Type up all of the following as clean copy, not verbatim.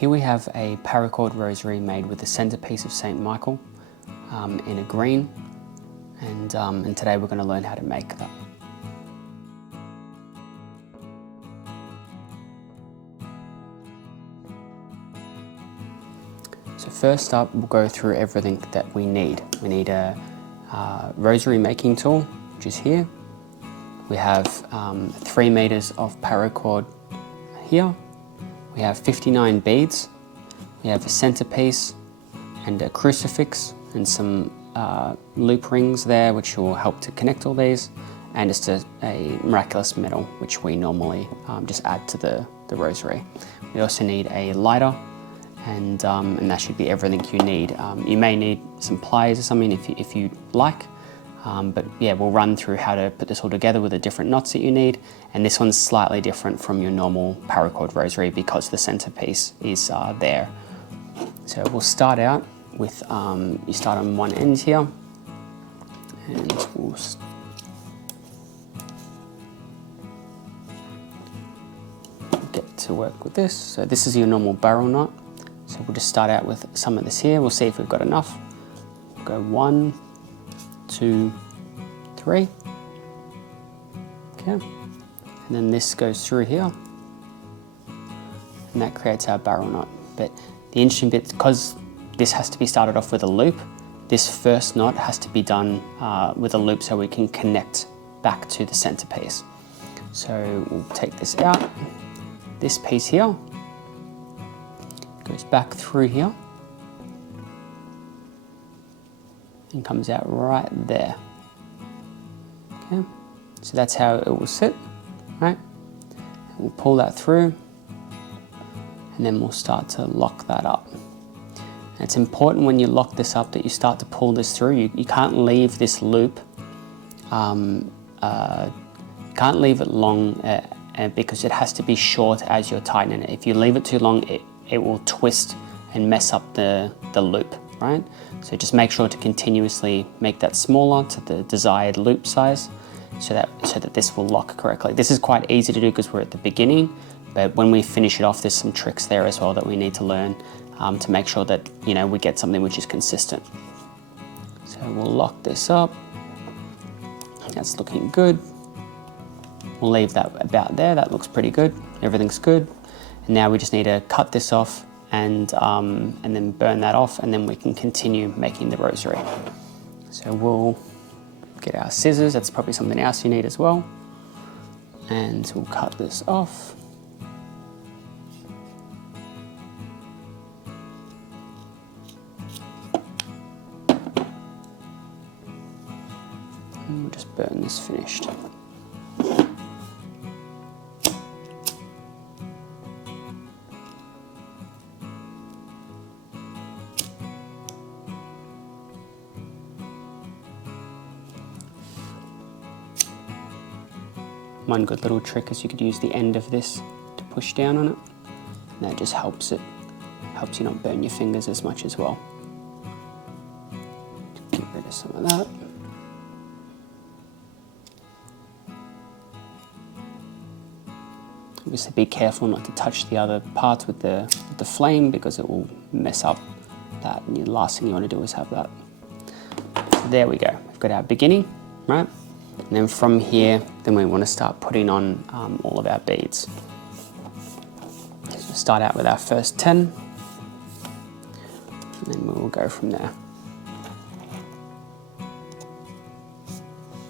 Here we have a Paracord Rosary made with the centerpiece of Saint Michael in a green, and today we're going to learn how to make that. So first up, we'll go through everything that we need. We need a rosary making tool, which is here. We have 3 meters of paracord here. We have 59 beads. We have a centerpiece and a crucifix and some loop rings there, which will help to connect all these, and just a miraculous medal, which we normally just add to the rosary. We also need a lighter, and that should be everything you need. You may need some pliers or something if you like, but yeah, we'll run through how to put this all together with the different knots that you need, and this one's slightly different from your normal paracord rosary because the centerpiece is there. So we'll start out with, you start on one end here, and we'll get to work with this. So this is your normal barrel knot. So we'll just start out with some of this here. We'll see if we've got enough. We'll go 1, 2, 3. Okay. And then this goes through here, and that creates our barrel knot. But the interesting bit, because this has to be started off with a loop, this first knot has to be done with a loop so we can connect back to the centerpiece. So we'll take this out. This piece here goes back through here and comes out right there. Okay, so that's how it will sit, right? And we'll pull that through, and then we'll start to lock that up. And it's important when you lock this up that you start to pull this through. You can't leave this loop, you can't leave it long because it has to be short as you're tightening it. If you leave it too long, it will twist and mess up the loop, right? So just make sure to continuously make that smaller to the desired loop size so that this will lock correctly. This is quite easy to do because we're at the beginning, but when we finish it off, there's some tricks there as well that we need to learn to make sure that, you know, we get something which is consistent. So we'll lock this up. That's looking good. We'll leave that about there. That looks pretty good. Everything's good. And now we just need to cut this off and then burn that off, and then we can continue making the rosary. So we'll get our scissors. That's probably something else you need as well. And we'll cut this off. And we'll just burn this finished. One good little trick is you could use the end of this to push down on it, and that just helps you not burn your fingers as much as well. Get rid of some of that. Obviously be careful not to touch the other parts with the flame because it will mess up that, and the last thing you want to do is have that. So there we go, we've got our beginning, right? And then from here, then we want to start putting on all of our beads. So start out with our first 10, and then we'll go from there.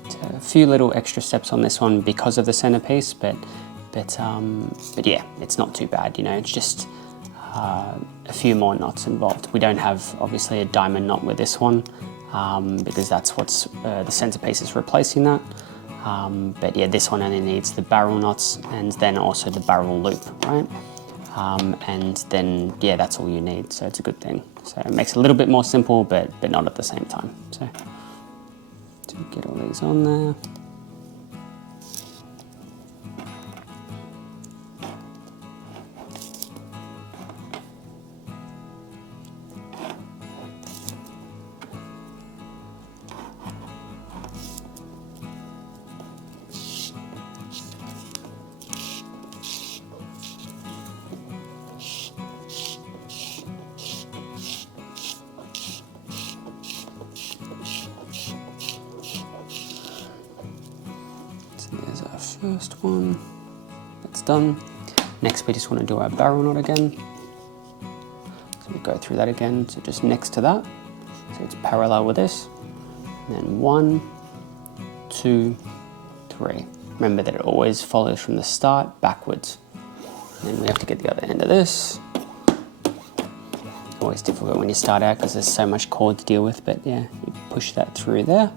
So a few little extra steps on this one because of the centerpiece, but yeah, it's not too bad, you know, it's just a few more knots involved. We don't have, obviously, a diamond knot with this one, because that's what's the centerpiece is replacing that. But yeah, this one only needs the barrel knots and then also the barrel loop, right? And then yeah, that's all you need. So it's a good thing. So it makes it a little bit more simple, but not at the same time. So to get all these on there. first one. That's done. Next we just want to do our barrel knot again. So we go through that again, so just next to that. So it's parallel with this. And then 1, 2, 3. Remember that it always follows from the start backwards. And then we have to get the other end of this. Always difficult when you start out because there's so much cord to deal with, but yeah, you push that through there.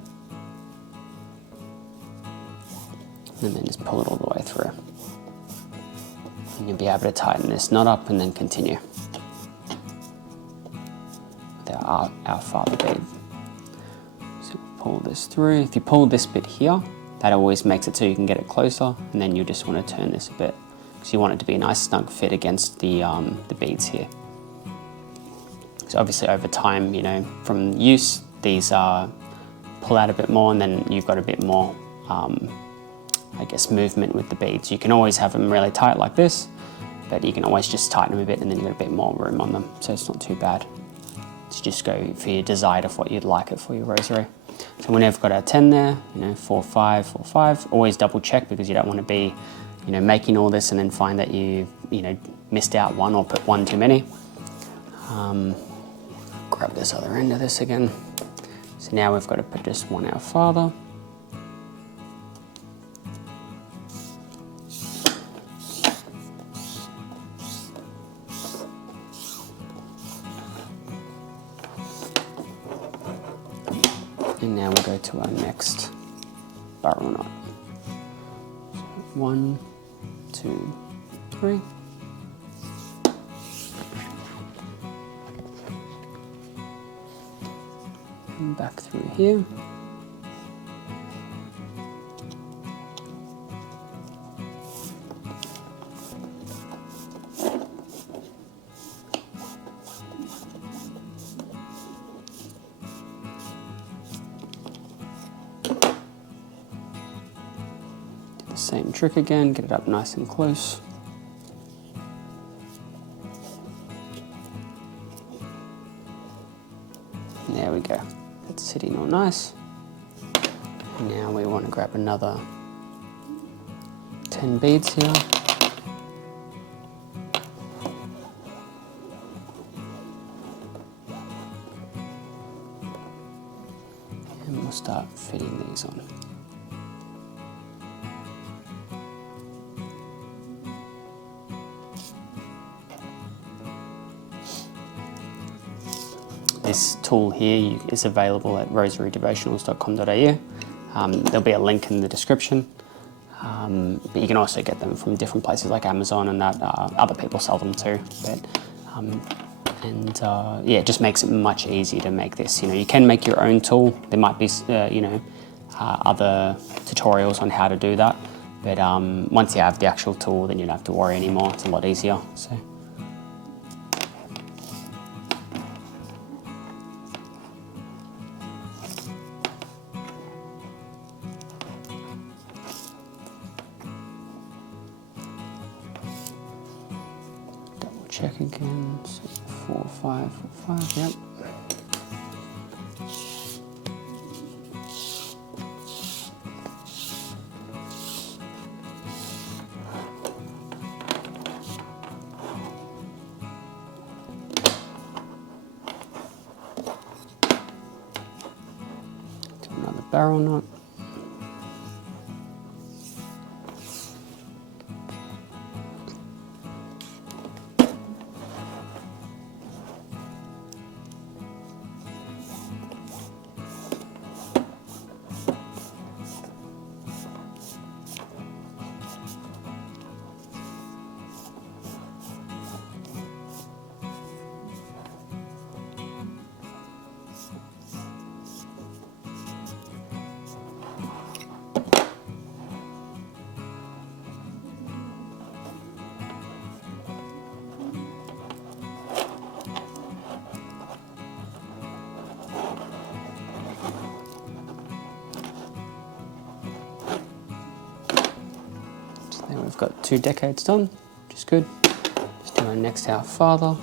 And then just pull it all the way through. And you'll be able to tighten this knot up and then continue with our Father bead. So pull this through. If you pull this bit here, that always makes it so you can get it closer, and then you just want to turn this a bit because you want it to be a nice snug fit against the beads here. So obviously over time, you know, from use, these pull out a bit more, and then you've got a bit more I guess movement with the beads. You can always have them really tight like this, but you can always just tighten them a bit and then you've got a bit more room on them, so it's not too bad. So just go for your desire of what you'd like it for your rosary. So whenever we've got our 10 there, you know, 4, 5, 4, 5, always double check because you don't want to be, you know, making all this and then find that you know, missed out one or put one too many. Grab this other end of this again. So now we've got to put just one Our Father. And now we'll go to our next barrel knot. So 1, 2, 3. And back through here. Same trick again, get it up nice and close. There we go, that's sitting all nice. Now we want to grab another 10 beads here. And we'll start fitting these on. This tool here is available at rosarydevotionals.com.au. There'll be a link in the description, but you can also get them from different places like Amazon and that. Other people sell them too. But, yeah, it just makes it much easier to make this. You know, you can make your own tool. There might be, you know, other tutorials on how to do that. But once you have the actual tool, then you don't have to worry anymore. It's a lot easier. So. Check again, so 4, 5, 4, 5, yep. Do another barrel knot. There we've got 2 decades done, which is good. Let's do our next Our Father.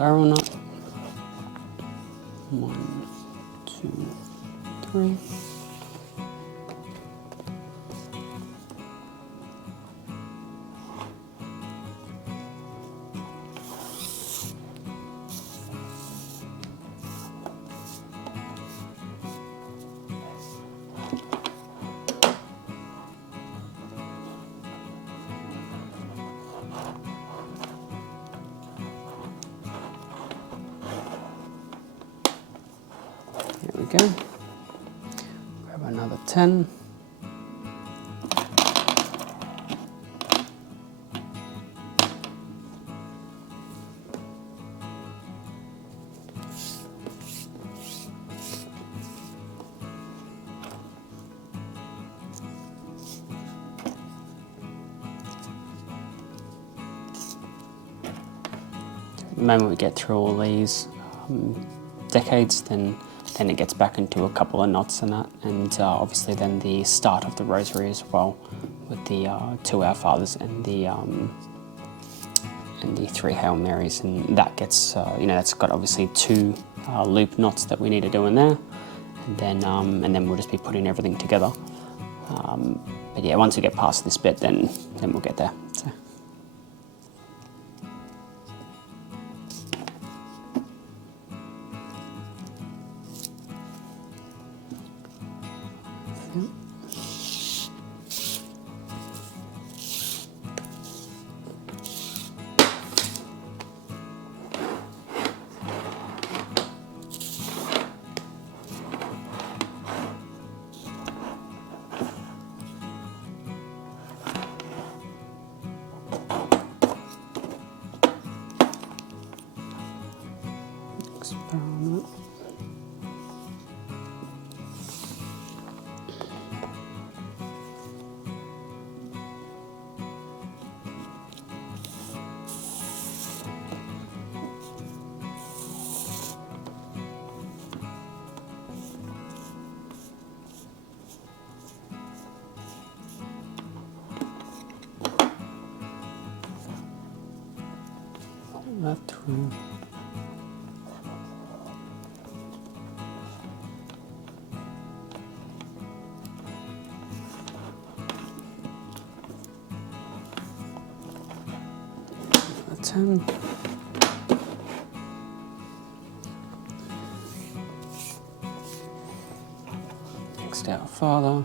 spiral knot. 1, 2, 3. There we go. Grab another 10. The moment we get through all these decades, then it gets back into a couple of knots and that, and obviously then the start of the Rosary as well, with the 2 Our Fathers and the 3 Hail Marys, and that gets that's got obviously 2 loop knots that we need to do in there, and then we'll just be putting everything together. But yeah, once we get past this bit, then we'll get there. So. Experiment. Pull that through. That's 10. Next, Our Father.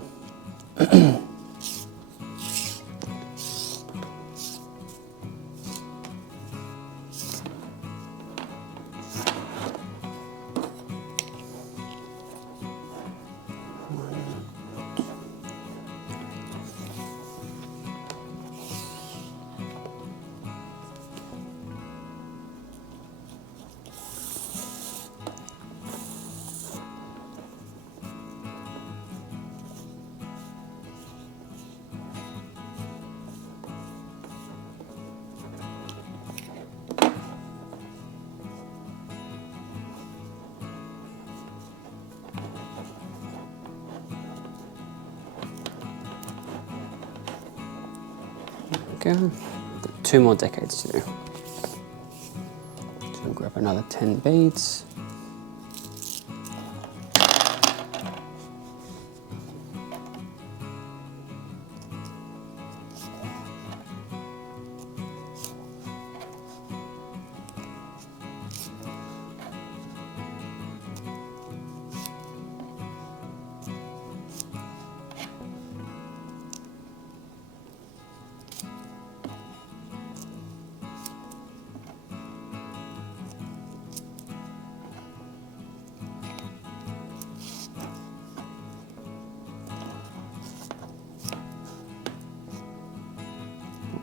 Go. 2 more decades to do. So we'll grab another 10 beads.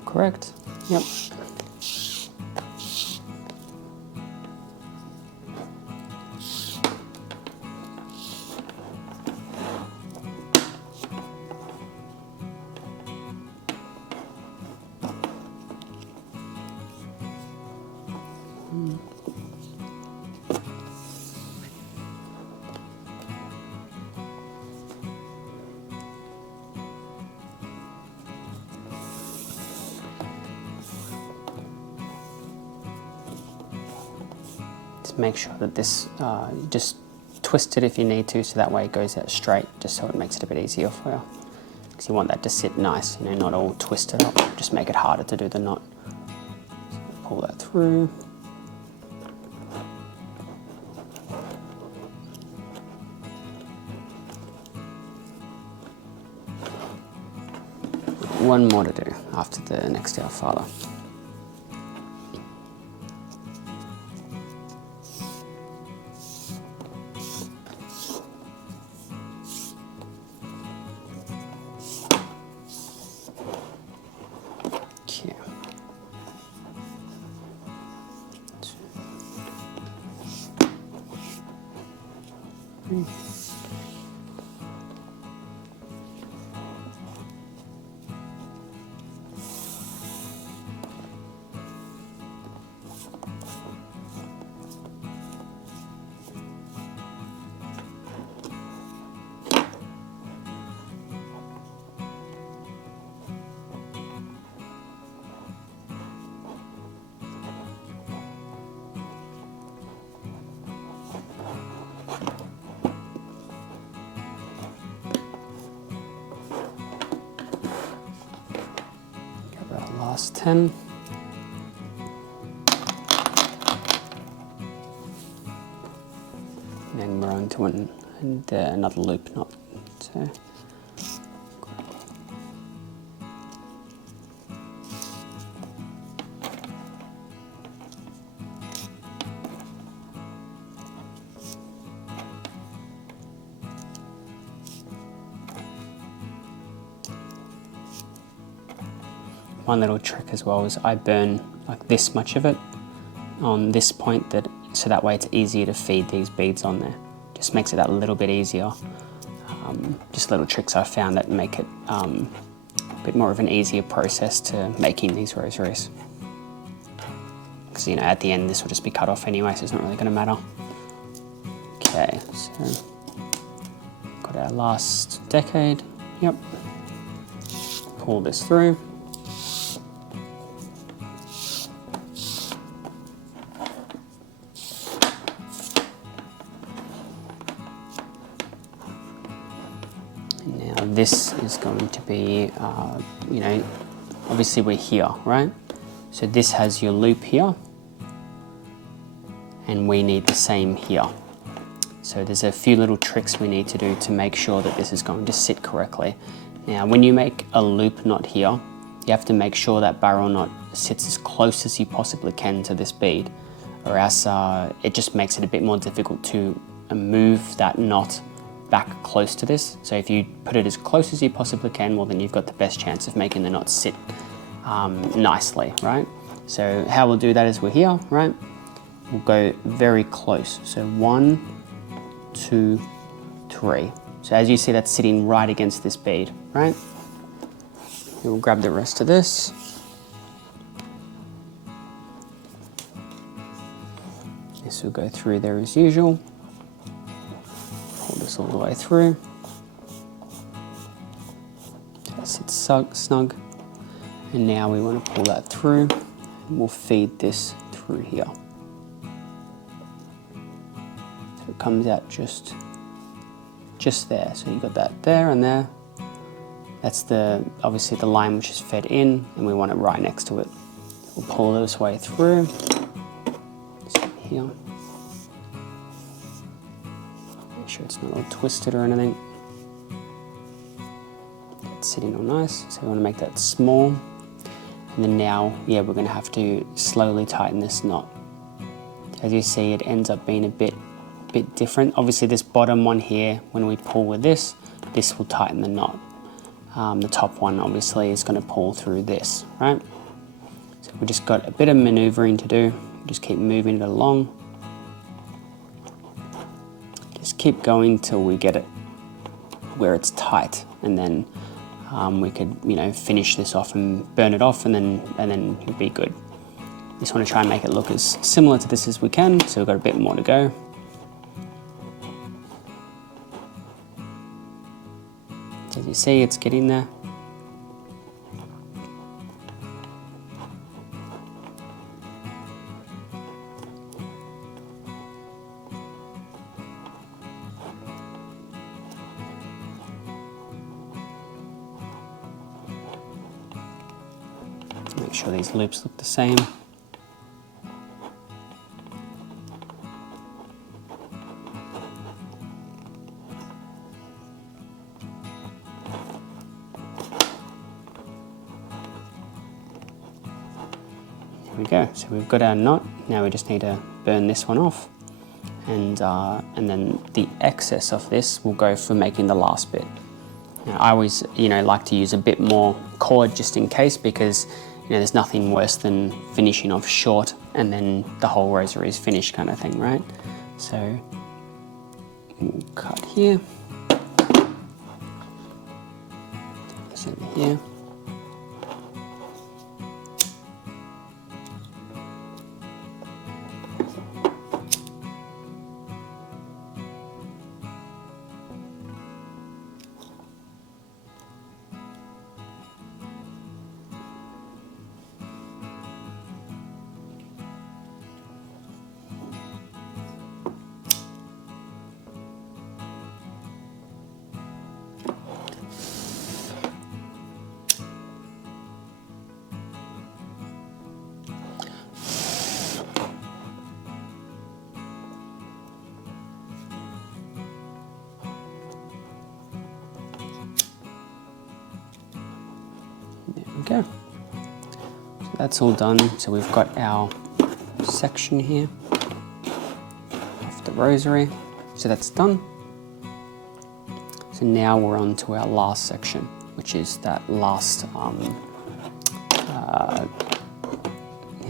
Correct? Yep. Just make sure that this, just twist it if you need to, so that way it goes out straight, just so it makes it a bit easier for you. Because you want that to sit nice, you know, not all twisted up, just make it harder to do the knot. So pull that through. One more to do after the next Our Father. Okay. 2, 3. Last 10. And then we're on to another loop knot. So one little trick as well is I burn like this much of it on this point, so that way it's easier to feed these beads on there. Just makes it that little bit easier. Just little tricks I've found that make it a bit more of an easier process to making these rosaries. Because, you know, at the end this will just be cut off anyway, so it's not really going to matter. Okay, so got our last decade. Yep. Pull this through. Now this is going to be, you know, obviously we're here, right? So this has your loop here, and we need the same here. So there's a few little tricks we need to do to make sure that this is going to sit correctly. Now when you make a loop knot here, you have to make sure that barrel knot sits as close as you possibly can to this bead, or else it just makes it a bit more difficult to move that knot back close to this. So if you put it as close as you possibly can, well then you've got the best chance of making the knot sit nicely, right? So how we'll do that is we're here, right? We'll go very close. So 1, 2, 3. So as you see, that's sitting right against this bead, right? We'll grab the rest of this. This will go through there as usual. Pull this all the way through. That sits snug. And now we want to pull that through, and we'll feed this through here. So it comes out just there. So you've got that there and there. That's obviously the line which is fed in, and we want it right next to it. We'll pull this way through. So here. Make sure it's not all twisted or anything. It's sitting all nice. So we want to make that small. And then now, yeah, we're going to have to slowly tighten this knot. As you see, it ends up being a bit different. Obviously this bottom one here, when we pull with this will tighten the knot. The top one obviously is going to pull through this, right? So we just got a bit of maneuvering to do. Just keep moving it along. Just keep going till we get it where it's tight, and then we could, you know, finish this off and burn it off, and then it'd be good. Just want to try and make it look as similar to this as we can, so we've got a bit more to go. As you see, it's getting there. Make sure these loops look the same. There we go. So we've got our knot. Now we just need to burn this one off, and then the excess of this will go for making the last bit. Now, I always, like to use a bit more cord just in case, because there's nothing worse than finishing off short and then the whole rosary is finished, kind of thing, right? So we'll cut here. This over here. There we go. So that's all done. So we've got our section here of the rosary. So that's done. So now we're on to our last section, which is that last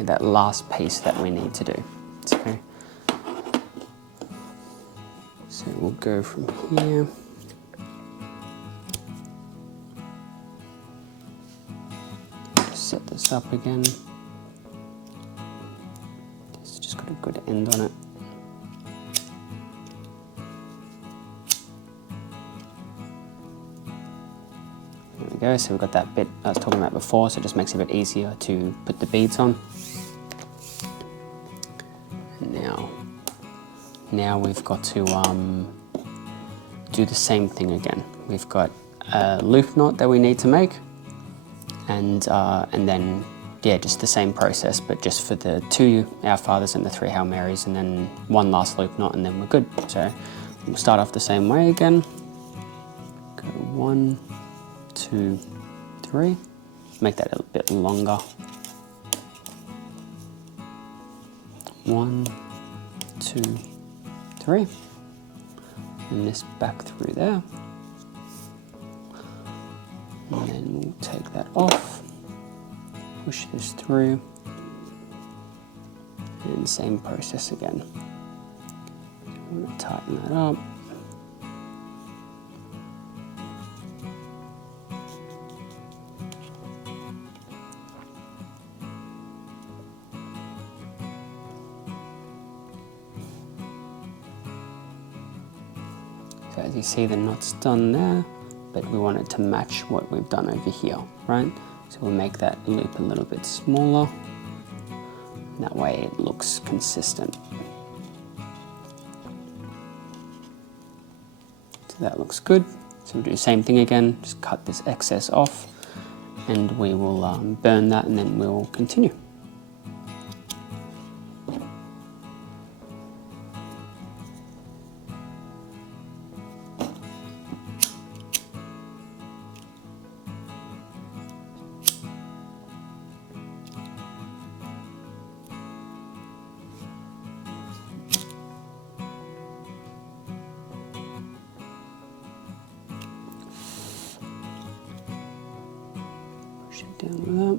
that last piece that we need to do. So we'll go from here. Set this up again. It's just got a good end on it. There we go, so we've got that bit I was talking about before, so it just makes it a bit easier to put the beads on. And now we've got to do the same thing again. We've got a loop knot that we need to make. And then, just the same process, but just for the 2 Our Fathers and the 3 Hail Marys, and then one last loop knot, and then we're good. So we'll start off the same way again. Go 1, 2, 3. Make that a bit longer. 1, 2, 3. And this back through there. And then we'll take that off, push this through, and same process again. I'm going to tighten that up. So as you see, the knot's done there, but we want it to match what we've done over here, right? So we'll make that loop a little bit smaller. And that way it looks consistent. So that looks good. So we'll do the same thing again, just cut this excess off, and we will burn that, and then we'll continue. Push it down with that.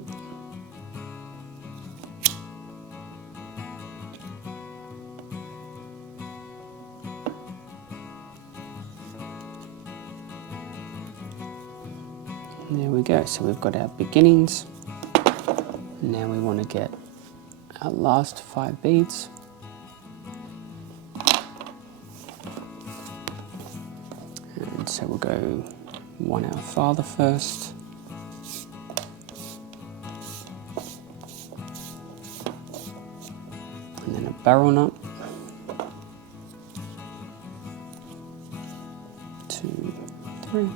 And there we go. So we've got our beginnings. Now we want to get our last 5 beads. And so we'll go 1 Our Father first. And then a barrel knot. 2, 3.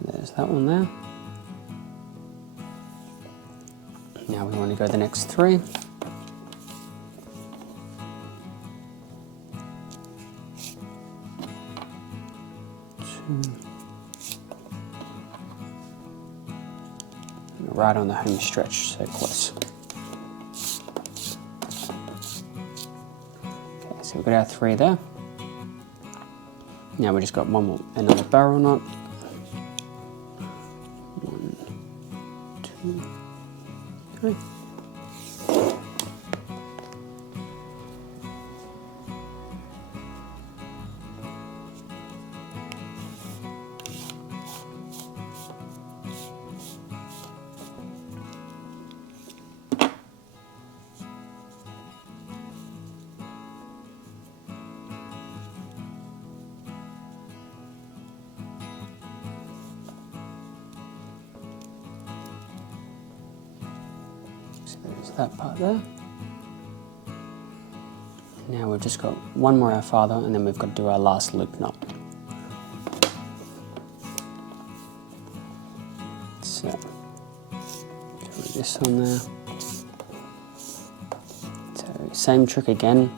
So there's that one there. Now we want to go the next 3. 2. Right on the home stretch, so close. Okay, so we've got our 3 there. Now we just got another barrel knot. 1, 2, 3. So there's that part there. Now we've just got one more Our Father, and then we've got to do our last loop knot. So throw this on there. So same trick again.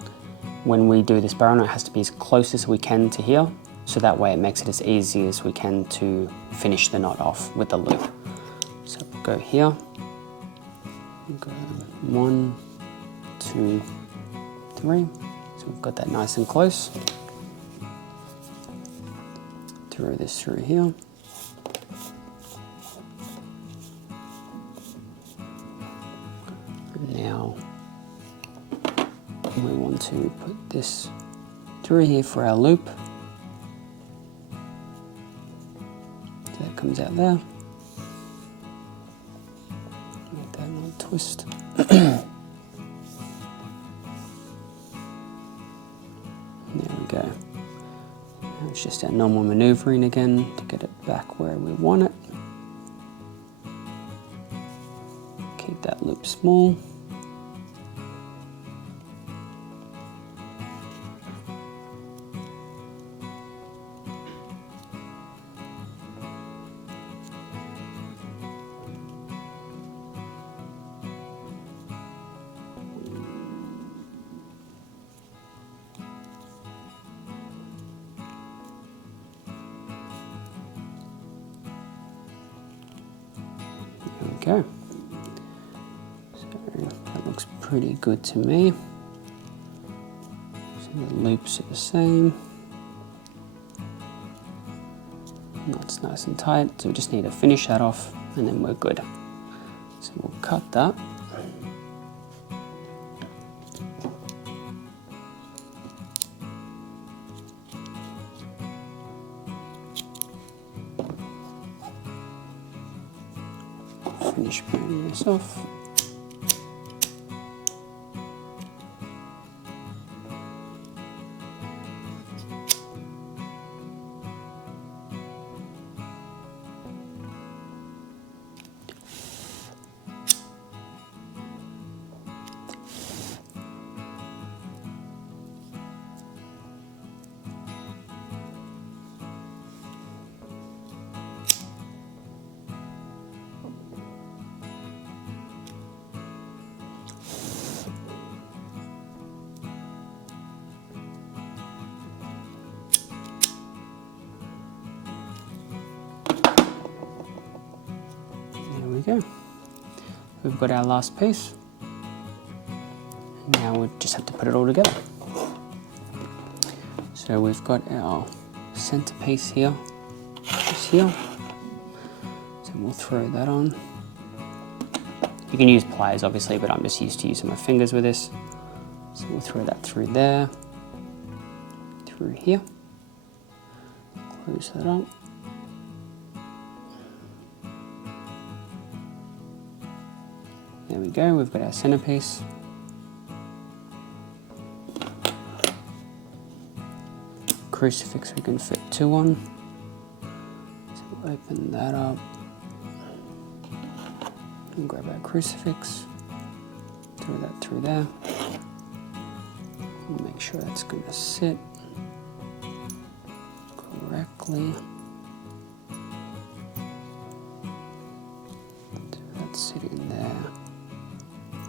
When we do this barrel knot, it has to be as close as we can to here, so that way it makes it as easy as we can to finish the knot off with the loop. So we'll go here. Go 1, 2, 3. So we've got that nice and close. Throw this through here. And now we want to put this through here for our loop. So that comes out there. Make that little twist. There we go. Now it's just our normal maneuvering again to get it back where we want it. Keep that loop small. Go. So that looks pretty good to me. So the loops are the same. Knot's nice and tight, so we just need to finish that off and then we're good. So we'll cut that. Finish burning this off. Go. We've got our last piece. Now we just have to put it all together. So we've got our centerpiece here, just here. So we'll throw that on. You can use pliers obviously, but I'm just used to using my fingers with this. So we'll throw that through there, through here. Close that up. There we go, we've got our centerpiece. Crucifix we can fit 2 on. So we'll open that up and grab our crucifix. Throw that through there. We'll make sure that's going to sit correctly.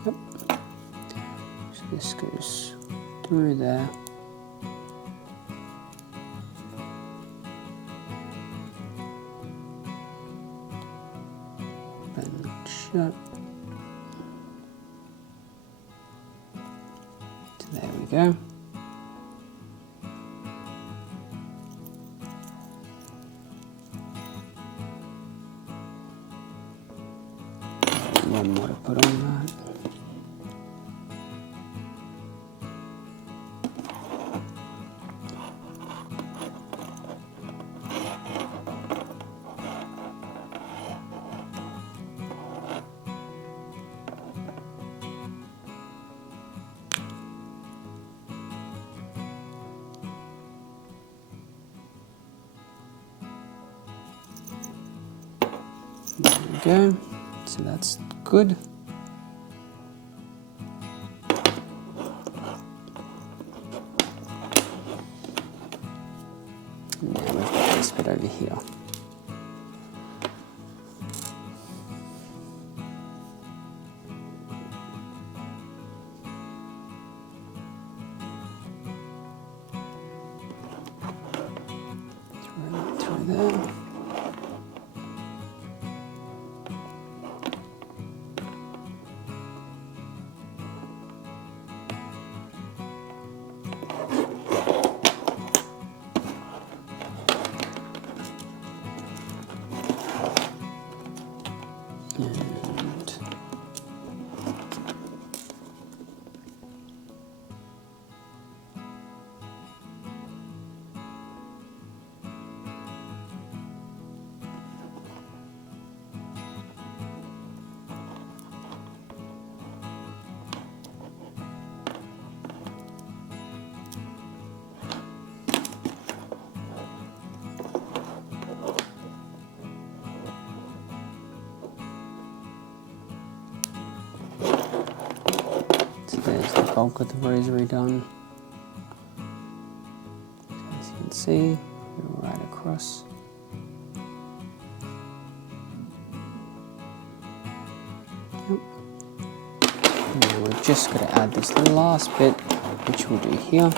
Yep. So this goes through there. Open, shut. So there we go. One more to put on that. There we go. So that's good. Now we've got this bit over here. Throw it through there. There's the bulk of the rosary done. So as you can see, we're right across. Yep. And now we've just got to add this last bit, which we'll do here.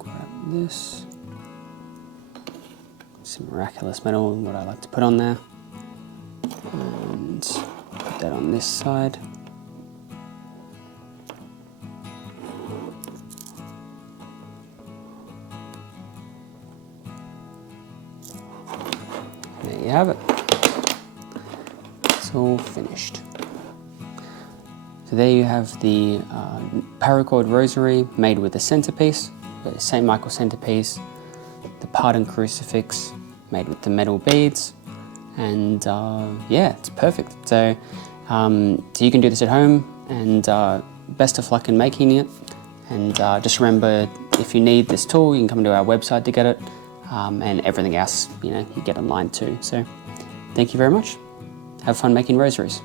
Grab this. Some miraculous metal, what I like to put on there. And put that on this side. There you have it. It's all finished. So there you have the Paracord Rosary made with the centerpiece, the Saint Michael Centrepiece, the Pardon Crucifix made with the metal beads. And yeah, it's perfect. So, so you can do this at home, and best of luck in making it. And just remember, if you need this tool, you can come to our website to get it, and everything else, you get online too. So thank you very much. Have fun making rosaries.